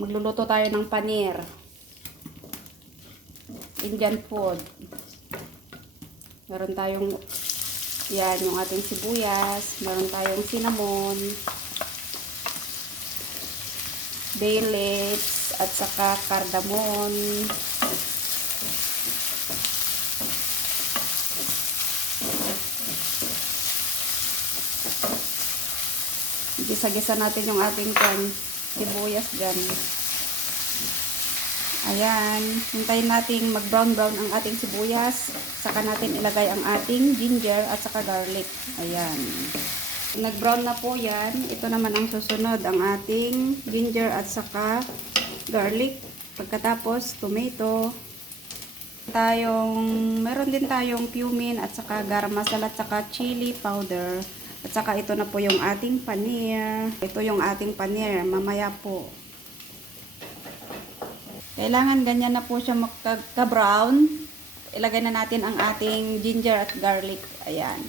Magluluto tayo ng paneer. Indian food. Meron tayong, yan, yung ating sibuyas. Meron tayong cinnamon, bay leaves, at saka cardamom. Gisa-gisa natin yung ating sibuyas dyan. Ayan. Hintayin natin mag-brown-brown ang ating sibuyas. Saka natin ilagay ang ating ginger at saka garlic. Ayan. Nag-brown na po yan. Ito naman ang susunod. Ang ating ginger at saka garlic. Pagkatapos, tomato. Meron din tayong cumin at saka garam masala at saka chili powder. At saka ito na po yung ating paneer. Ito yung ating paneer. Mamaya po. Kailangan ganyan na po siya magka-brown. Ilagay na natin ang ating ginger at garlic. Ayan.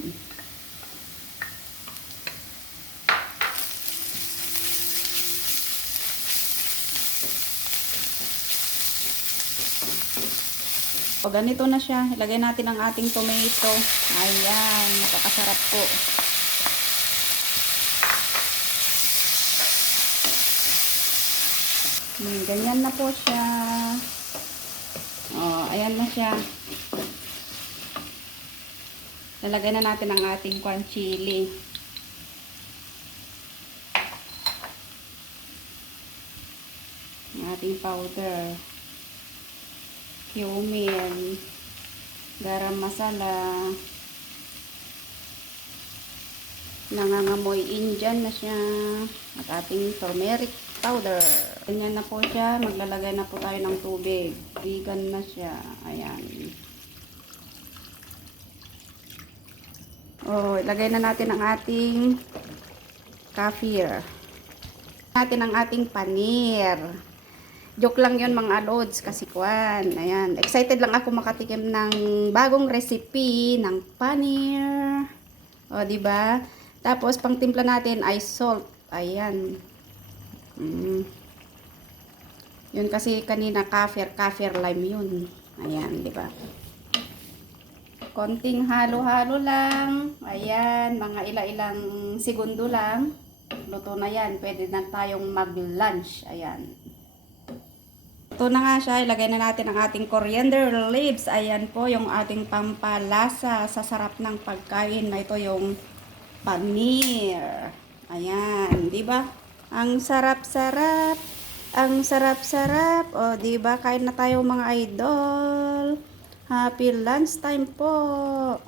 O ganito na siya. Ilagay natin ang ating tomato. Ayan. Nakakasarap po. Ganyan na po siya. Oh, ayan na siya. Lalagay na natin ang ating chili. Ang ating powder. Cumin. Garam masala. Nangangamoy Indian na siya. At ating turmeric powder. Ganyan na po siya. Maglalagay na po tayo ng tubig. Vegan na siya. Ayan. Oh, ilagay na natin ang ating kefir. Natin ang ating paneer. Joke lang yun mga lods kasi kwan. Ayan. Excited lang ako makatikim ng bagong recipe ng paneer. O, diba? Tapos, pang timpla natin ay salt. Ayan. Yun kasi kanina kefir lime yun. Ayan, di ba? Konting halo-halo lang. Ayan, mga ilang segundo lang. Luto na yan. Pwede na tayong mag-lunch. Ayan. Ito na nga siya. Ilagay na natin ang ating coriander leaves. Ayan po yung ating pampalasa sa sarap ng pagkain. Na ito yung paneer. Ayan, di ba? Ang sarap-sarap. Ang sarap-sarap. O, di ba? Kain na tayo mga idol. Happy lunchtime po.